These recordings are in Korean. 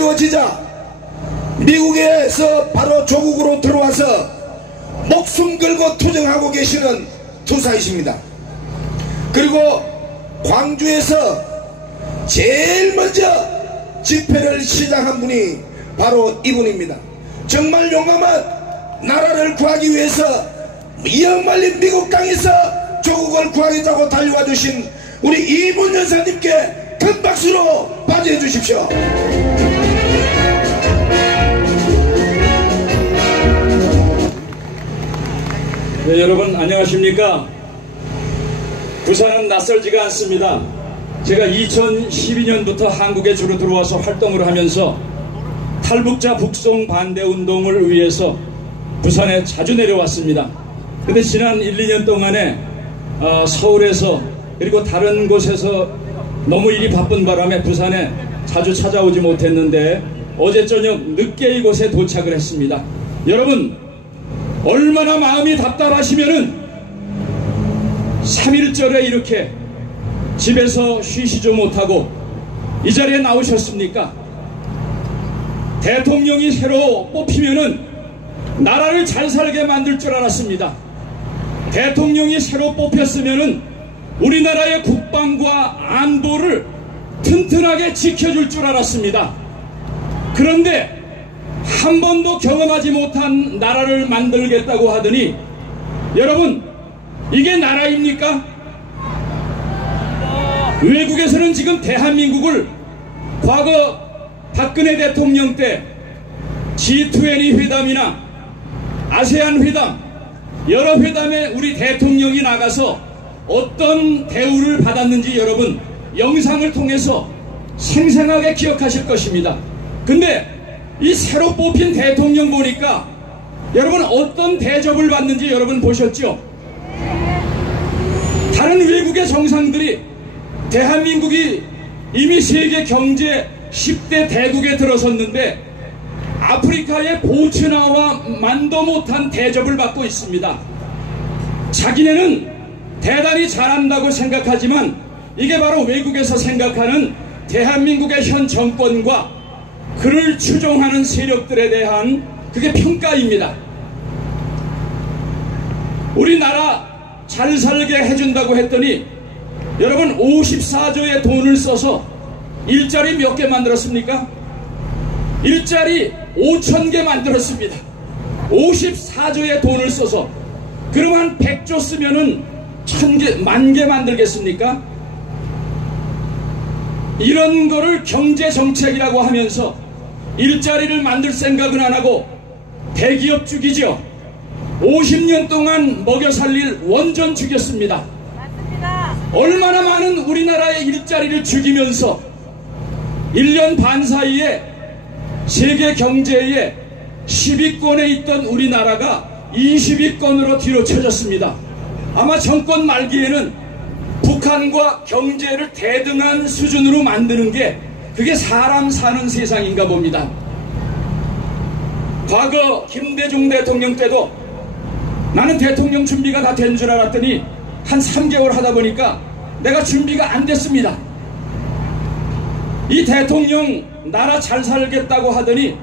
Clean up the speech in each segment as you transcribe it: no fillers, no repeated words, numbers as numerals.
어려워지자 미국에서 바로 조국으로 들어와서 목숨 걸고 투쟁하고 계시는 투사이십니다. 그리고 광주에서 제일 먼저 집회를 시작한 분이 바로 이분입니다. 정말 용감한 나라를 구하기 위해서 이역말린 미국 땅에서 조국을 구하겠다고 달려와 주신 우리 이문 여사님께 큰 박수로 맞이해 주십시오. 네, 여러분 안녕하십니까? 부산은 낯설지가 않습니다. 제가 2012년부터 한국에 주로 들어와서 활동을 하면서 탈북자 북송 반대 운동을 위해서 부산에 자주 내려왔습니다. 근데 지난 1, 2년 동안에 서울에서 그리고 다른 곳에서 너무 일이 바쁜 바람에 부산에 자주 찾아오지 못했는데 어제 저녁 늦게 이곳에 도착을 했습니다. 여러분 얼마나 마음이 답답하시면은 3.1절에 이렇게 집에서 쉬시지 못하고 이 자리에 나오셨습니까? 대통령이 새로 뽑히면은 나라를 잘 살게 만들 줄 알았습니다. 대통령이 새로 뽑혔으면은 우리나라의 국방과 안보를 튼튼하게 지켜줄 줄 알았습니다. 그런데 한 번도 경험하지 못한 나라를 만들겠다고 하더니 여러분 이게 나라입니까? 외국에서는 지금 대한민국을 과거 박근혜 대통령 때 G20 회담이나 아세안 회담 여러 회담에 우리 대통령이 나가서 어떤 대우를 받았는지 여러분 영상을 통해서 생생하게 기억하실 것입니다. 근데 이 새로 뽑힌 대통령 보니까 여러분 어떤 대접을 받는지 여러분 보셨죠? 다른 외국의 정상들이 대한민국이 이미 세계 경제 10대 대국에 들어섰는데 아프리카의 보츠나와 만도 못한 대접을 받고 있습니다. 자기네는 대단히 잘한다고 생각하지만 이게 바로 외국에서 생각하는 대한민국의 현 정권과 그를 추종하는 세력들에 대한 그게 평가입니다. 우리나라 잘 살게 해준다고 했더니 여러분 54조의 돈을 써서 일자리 몇 개 만들었습니까? 일자리 5,000개 만들었습니다. 54조의 돈을 써서. 그럼 한 100조 쓰면은 1,000개, 10,000개 만들겠습니까? 이런 거를 경제정책이라고 하면서 일자리를 만들 생각은 안 하고 대기업 죽이죠. 50년 동안 먹여 살릴 원전 죽였습니다. 맞습니다. 얼마나 많은 우리나라의 일자리를 죽이면서 1년 반 사이에 세계 경제의 10위권에 있던 우리나라가 20위권으로 뒤로 쳐졌습니다. 아마 정권 말기에는 북한과 경제를 대등한 수준으로 만드는 게 그게 사람 사는 세상인가 봅니다. 과거 김대중 대통령 때도 나는 대통령 준비가 다 된 줄 알았더니 한 3개월 하다 보니까 내가 준비가 안 됐습니다. 이 대통령 나라 잘 살겠다고 하더니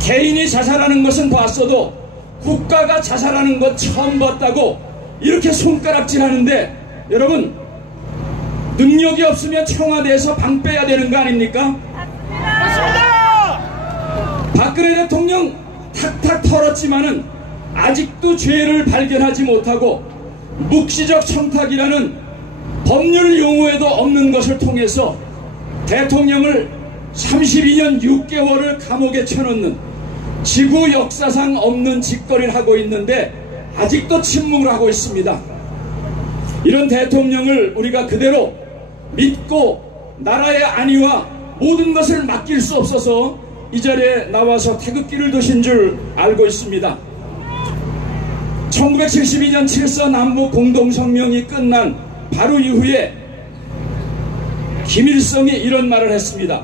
개인이 자살하는 것은 봤어도 국가가 자살하는 것 처음 봤다고 이렇게 손가락질하는데 여러분 능력이 없으면 청와대에서 방 빼야 되는 거 아닙니까? 맞습니다. 박근혜 대통령 탁탁 털었지만은 아직도 죄를 발견하지 못하고 묵시적 청탁이라는 법률 용어에도 없는 것을 통해서 대통령을 32년 6개월을 감옥에 쳐넣는 지구 역사상 없는 짓거리를 하고 있는데 아직도 침묵을 하고 있습니다. 이런 대통령을 우리가 그대로 믿고 나라의 안위와 모든 것을 맡길 수 없어서 이 자리에 나와서 태극기를 드신 줄 알고 있습니다. 1972년 7.4 남북 공동성명이 끝난 바로 이후에 김일성이 이런 말을 했습니다.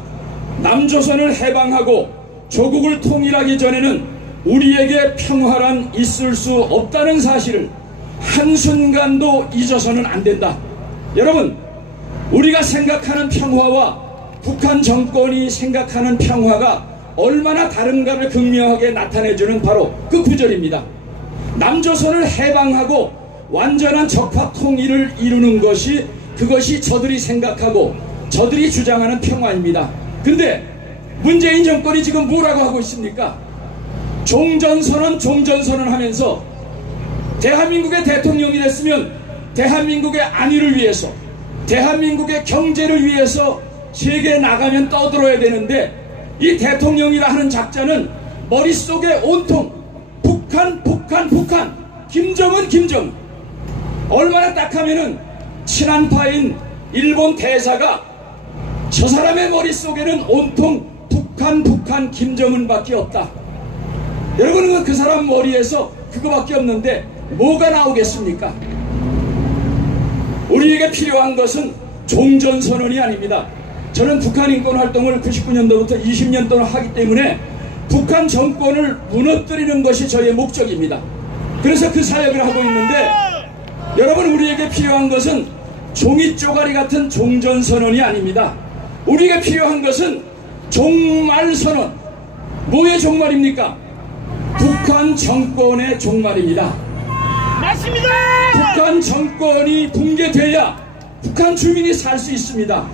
남조선을 해방하고 조국을 통일하기 전에는 우리에게 평화란 있을 수 없다는 사실을 한순간도 잊어서는 안 된다. 여러분 우리가 생각하는 평화와 북한 정권이 생각하는 평화가 얼마나 다른가를 극명하게 나타내주는 바로 그 구절입니다. 남조선을 해방하고 완전한 적화 통일을 이루는 것이 그것이 저들이 생각하고 저들이 주장하는 평화입니다. 근데 문재인 정권이 지금 뭐라고 하고 있습니까? 종전선언 하면서 대한민국의 대통령이 됐으면 대한민국의 안위를 위해서, 대한민국의 경제를 위해서 세계에 나가면 떠들어야 되는데, 이 대통령이라 하는 작자는 머릿속에 온통 북한, 김정은. 얼마나 딱하면은 친한파인 일본 대사가 저 사람의 머릿속에는 온통 북한, 김정은밖에 없다. 여러분은 그 사람 머리에서 그거밖에 없는데 뭐가 나오겠습니까? 우리에게 필요한 것은 종전선언이 아닙니다. 저는 북한 인권 활동을 99년도부터 20년 동안 하기 때문에 북한 정권을 무너뜨리는 것이 저의 목적입니다. 그래서 그 사역을 하고 있는데, 여러분, 우리에게 필요한 것은 종이 쪼가리 같은 종전선언이 아닙니다. 우리에게 필요한 것은 종말선언. 뭐의 종말입니까? 북한 정권의 종말입니다. 맞습니다. 북한 정권이 붕괴돼야 북한 주민이 살 수 있습니다.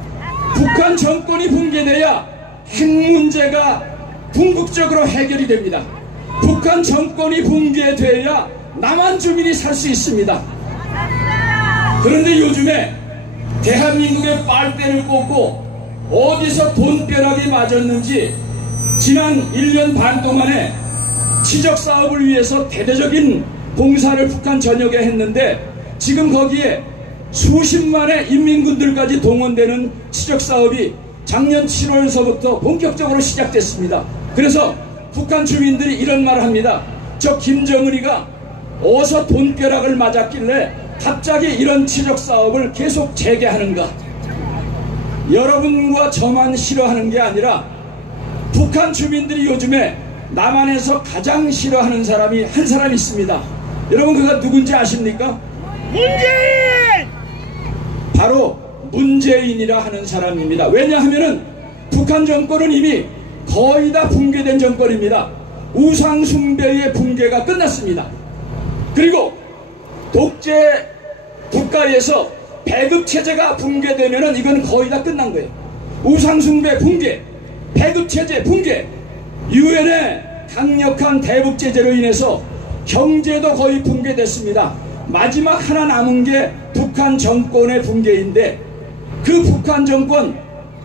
북한 정권이 붕괴돼야 핵 문제가 궁극적으로 해결이 됩니다. 북한 정권이 붕괴돼야 남한 주민이 살 수 있습니다. 그런데 요즘에 대한민국의 빨대를 꽂고 어디서 돈벼락이 맞았는지 지난 1년 반 동안에 치적사업을 위해서 대대적인 봉사를 북한 전역에 했는데, 지금 거기에 수십만의 인민군들까지 동원되는 치적사업이 작년 7월서부터 본격적으로 시작됐습니다. 그래서 북한 주민들이 이런 말을 합니다. 저 김정은이가 어디서 돈벼락을 맞았길래 갑자기 이런 치적사업을 계속 재개하는가. 여러분과 저만 싫어하는 게 아니라 북한 주민들이 요즘에 남한에서 가장 싫어하는 사람이 한 사람 있습니다. 여러분, 그가 누군지 아십니까? 문재인! 바로 문재인이라 하는 사람입니다. 왜냐하면은 북한 정권은 이미 거의 다 붕괴된 정권입니다. 우상숭배의 붕괴가 끝났습니다. 그리고 독재 국가에서 배급체제가 붕괴되면은 이건 거의 다 끝난 거예요. 우상숭배 붕괴, 배급체제 붕괴, 유엔의 강력한 대북제재로 인해서 경제도 거의 붕괴됐습니다. 마지막 하나 남은 게 북한 정권의 붕괴인데, 그 북한 정권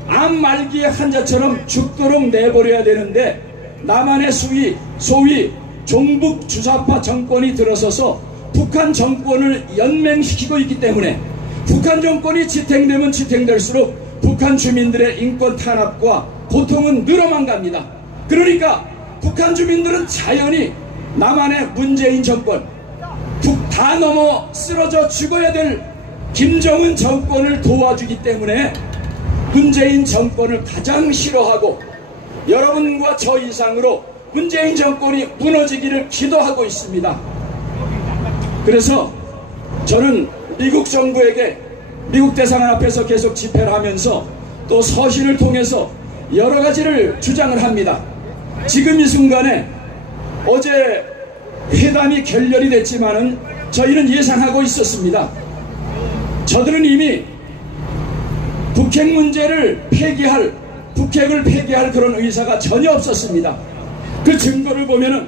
암 말기의 환자처럼 죽도록 내버려야 되는데, 남한의 소위 종북 주사파 정권이 들어서서 북한 정권을 연맹시키고 있기 때문에 북한 정권이 지탱되면 지탱될수록 북한 주민들의 인권 탄압과 고통은 늘어만 갑니다. 그러니까 북한 주민들은 자연히 남한의 문재인 정권, 다 넘어 쓰러져 죽어야 될 김정은 정권을 도와주기 때문에 문재인 정권을 가장 싫어하고, 여러분과 저 이상으로 문재인 정권이 무너지기를 기도하고 있습니다. 그래서 저는 미국 정부에게 미국 대사관 앞에서 계속 집회를 하면서 또 서신을 통해서 여러 가지를 주장을 합니다. 지금 이 순간에 어제 회담이 결렬이 됐지만은 저희는 예상하고 있었습니다. 저들은 이미 북핵 문제를 폐기할, 북핵을 폐기할 그런 의사가 전혀 없었습니다. 그 증거를 보면은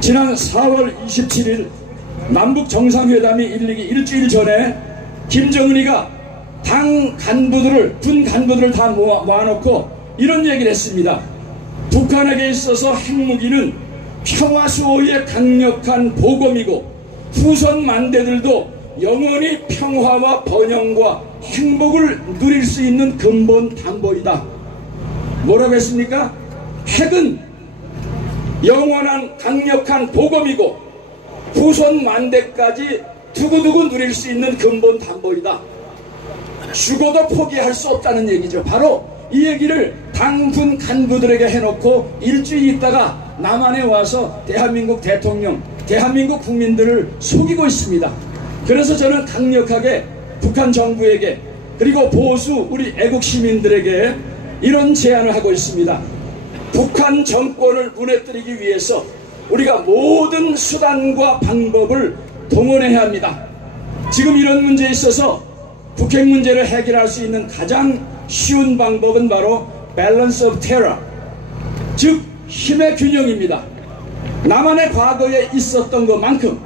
지난 4월 27일 남북 정상회담이 일리기 일주일 전에 김정은이가 당 간부들을, 군 간부들을 다 모아놓고 이런 얘기를 했습니다. 북한에게 있어서 핵무기는 평화수호의 강력한 보검이고 후손 만대들도 영원히 평화와 번영과 행복을 누릴 수 있는 근본 담보이다. 뭐라고 했습니까? 핵은 영원한 강력한 보검이고 후손 만대까지 두고두고 누릴 수 있는 근본 담보이다. 죽어도 포기할 수 없다는 얘기죠. 바로 이 얘기를 당군 간부들에게 해놓고 일주일 있다가 남한에 와서 대한민국 대통령, 대한민국 국민들을 속이고 있습니다. 그래서 저는 강력하게 북한 정부에게, 그리고 보수 우리 애국 시민들에게 이런 제안을 하고 있습니다. 북한 정권을 무너뜨리기 위해서 우리가 모든 수단과 방법을 동원해야 합니다. 지금 이런 문제에 있어서 북핵 문제를 해결할 수 있는 가장 쉬운 방법은 바로 밸런스 오브 테러, 즉 힘의 균형입니다. 남한의 과거에 있었던 것만큼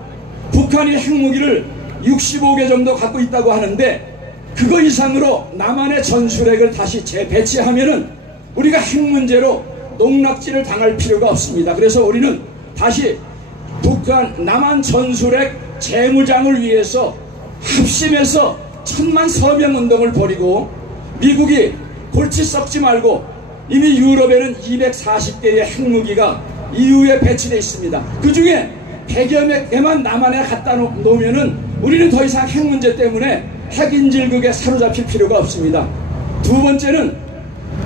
북한이 핵무기를 65개 정도 갖고 있다고 하는데, 그거 이상으로 남한의 전술핵을 다시 재배치하면은 우리가 핵 문제로 농락질을 당할 필요가 없습니다. 그래서 우리는 다시 남한 전술핵 재무장을 위해서 합심해서 천만 서명 운동을 벌이고, 미국이 골치 썩지 말고 이미 유럽에는 240개의 핵무기가 이후에 배치되어 있습니다. 그 중에 100여 개만 남한에 갖다 놓으면은 우리는 더 이상 핵 문제 때문에 핵인질극에 사로잡힐 필요가 없습니다. 두 번째는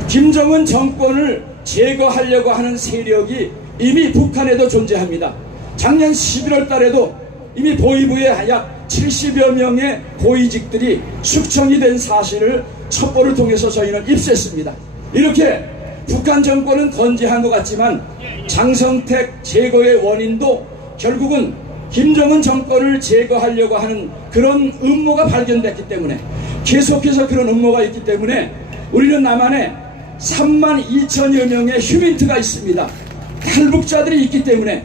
김정은 정권을 제거하려고 하는 세력이 이미 북한에도 존재합니다. 작년 11월 달에도 이미 보위부에 약 70여 명의 고위직들이 숙청이 된 사실을 첩보를 통해서 저희는 입수했습니다. 이렇게 북한 정권은 건재한 것 같지만 장성택 제거의 원인도 결국은 김정은 정권을 제거하려고 하는 그런 음모가 발견됐기 때문에, 계속해서 그런 음모가 있기 때문에 우리는 남한에 3만 2천여 명의 휴민트가 있습니다. 탈북자들이 있기 때문에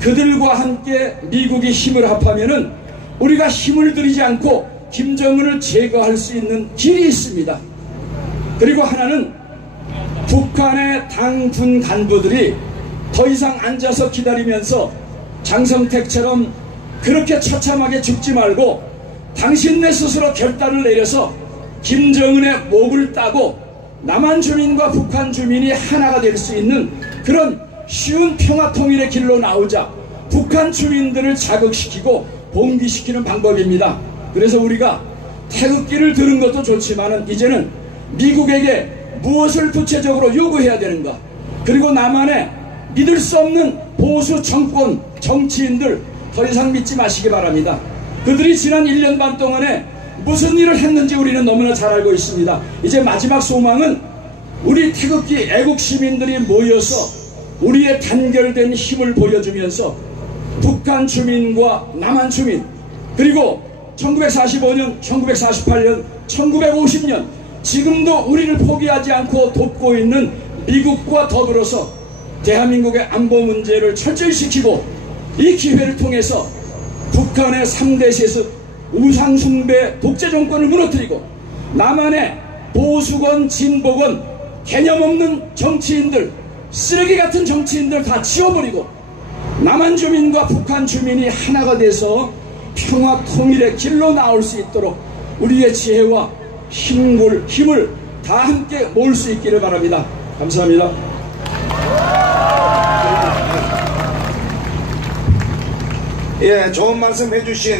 그들과 함께 미국이 힘을 합하면은 우리가 힘을 들이지 않고 김정은을 제거할 수 있는 길이 있습니다. 그리고 하나는 북한의 당 군 간부들이 더 이상 앉아서 기다리면서 장성택처럼 그렇게 처참하게 죽지 말고 당신네 스스로 결단을 내려서 김정은의 목을 따고 남한 주민과 북한 주민이 하나가 될 수 있는 그런 쉬운 평화통일의 길로 나오자 북한 주민들을 자극시키고 봉기시키는 방법입니다. 그래서 우리가 태극기를 드는 것도 좋지만 이제는 미국에게 무엇을 구체적으로 요구해야 되는가, 그리고 남한에 믿을 수 없는 보수 정권 정치인들 더 이상 믿지 마시기 바랍니다. 그들이 지난 1년 반 동안에 무슨 일을 했는지 우리는 너무나 잘 알고 있습니다. 이제 마지막 소망은 우리 태극기 애국 시민들이 모여서 우리의 단결된 힘을 보여주면서 북한 주민과 남한 주민, 그리고 1945년, 1948년, 1950년 지금도 우리를 포기하지 않고 돕고 있는 미국과 더불어서 대한민국의 안보 문제를 철저히 지키고, 이 기회를 통해서 북한의 3대 세습 우상숭배 독재 정권을 무너뜨리고 남한의 보수건 진보건 개념 없는 정치인들, 쓰레기 같은 정치인들 다 지워버리고 남한 주민과 북한 주민이 하나가 돼서 평화 통일의 길로 나올 수 있도록 우리의 지혜와 힘을 다 함께 모을 수 있기를 바랍니다. 감사합니다. 예, 좋은 말씀 해주신